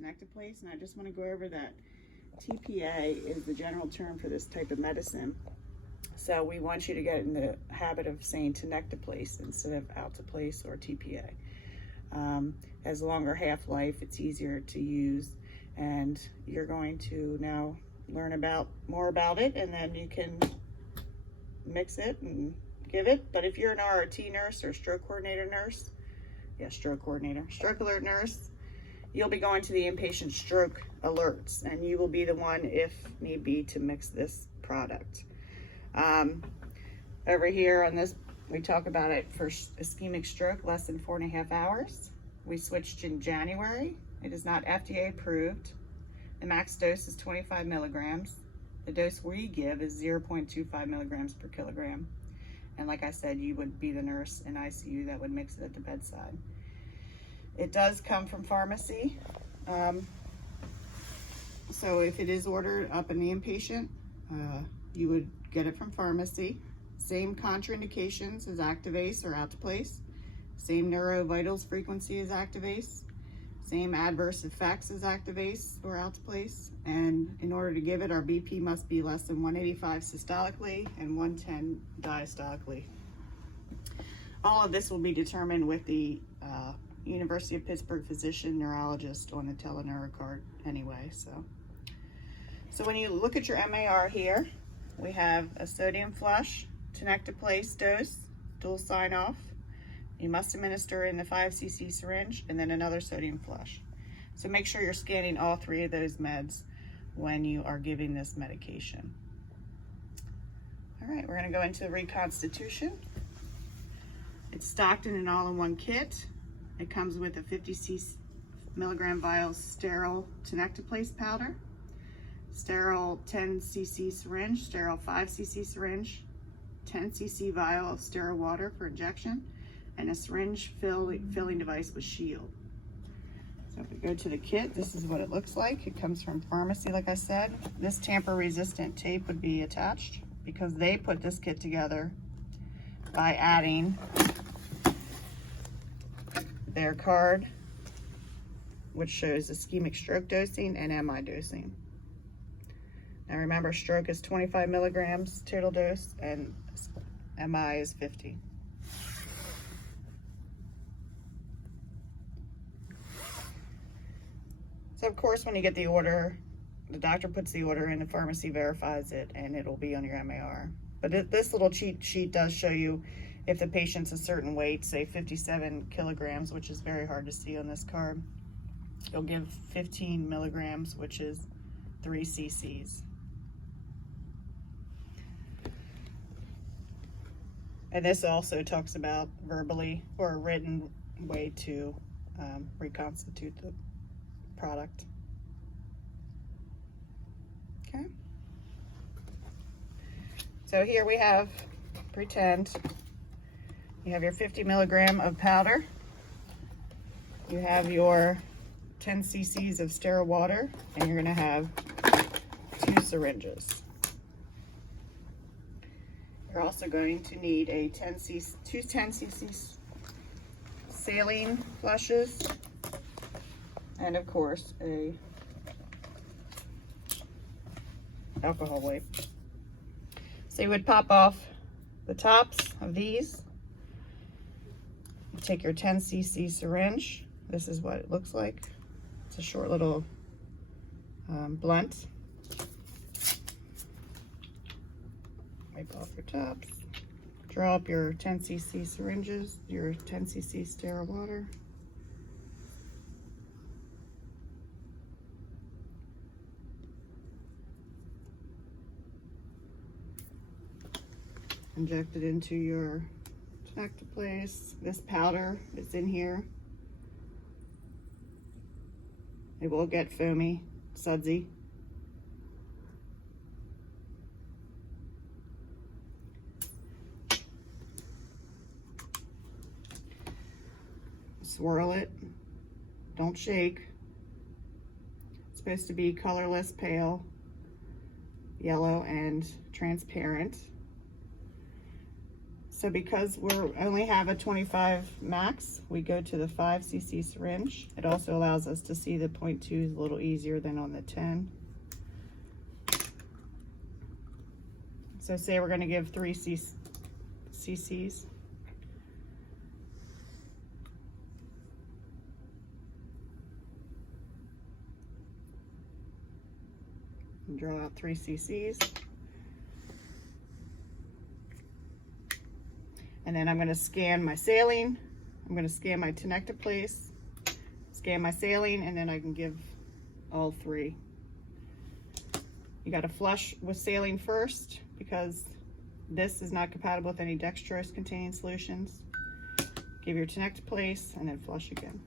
Tenecteplase, and I just want to go over that TPA is the general term for this type of medicine. So we want you to get in the habit of saying Tenecteplase instead of Alteplase or TPA. Has a longer half-life, it's easier to use, and you're going to now learn more about it, and then you can mix it and give it. But if you're an RRT nurse or stroke coordinator nurse, stroke alert nurse, you'll be going to the inpatient stroke alerts, and you will be the one, if need be, to mix this product. Over here on this, we talk about it for ischemic stroke, less than 4.5 hours. We switched in January. It is not FDA approved. The max dose is 25 milligrams. The dose we give is 0.25 milligrams per kilogram. And like I said, you would be the nurse in ICU that would mix it at the bedside. It does come from pharmacy. So if it is ordered up in the inpatient, you would get it from pharmacy. Same contraindications as Activase or Alteplase. Same neurovitals frequency as Activase. Same adverse effects as Activase or Alteplase. And in order to give it, our BP must be less than 185 systolically and 110 diastolically. All of this will be determined with the University of Pittsburgh physician neurologist on the teleneuro card anyway. So when you look at your MAR here, we have a sodium flush, Tenecteplase dose, dual sign off. You must administer in the 5 cc syringe and then another sodium flush. So make sure you're scanning all 3 of those meds when you are giving this medication. All right, we're gonna go into the reconstitution. It's stocked in an all-in-one kit. It comes with a 50 milligram vial sterile Tenecteplase powder, sterile 10 cc syringe, sterile 5 cc syringe, 10 cc vial of sterile water for injection, and a syringe filling device with shield. So if we go to the kit, this is what it looks like. It comes from pharmacy, like I said. This tamper-resistant tape would be attached because they put this kit together by adding their card, which shows ischemic stroke dosing and MI dosing. Now remember, stroke is 25 milligrams total dose and MI is 50. So of course, when you get the order, the doctor puts the order in, the pharmacy verifies it, and it'll be on your MAR. But this little cheat sheet does show you if the patient's a certain weight, say 57 kilograms, which is very hard to see on this card, you'll give 15 milligrams, which is 3 cc's. And this also talks about verbally or a written way to reconstitute the product. Okay. So here we have, pretend, you have your 50 milligram of powder. You have your 10 cc's of sterile water, and you're gonna have 2 syringes. You're also going to need a 2 10 cc saline flushes, and of course a alcohol wipe. So you would pop off the tops of these. You take your 10 cc syringe. This is what it looks like. It's a short little blunt. Wipe off your tops. Draw up your 10 cc syringes, your 10 cc sterile water. Inject it into your Tenecteplase. This powder is in here. It will get foamy, sudsy. Swirl it. Don't shake. It's supposed to be colorless, pale, yellow, and transparent. So because we only have a 25 max, we go to the 5 cc syringe. It also allows us to see the 0.2s a little easier than on the 10. So say we're going to give 3 cc's. And draw out 3 cc's. And then I'm going to scan my saline. I'm going to scan my Tenecteplase, scan my saline, and then I can give all 3. You got to flush with saline first because this is not compatible with any dextrose containing solutions. Give your Tenecteplase and then flush again.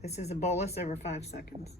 This is a bolus over 5 seconds.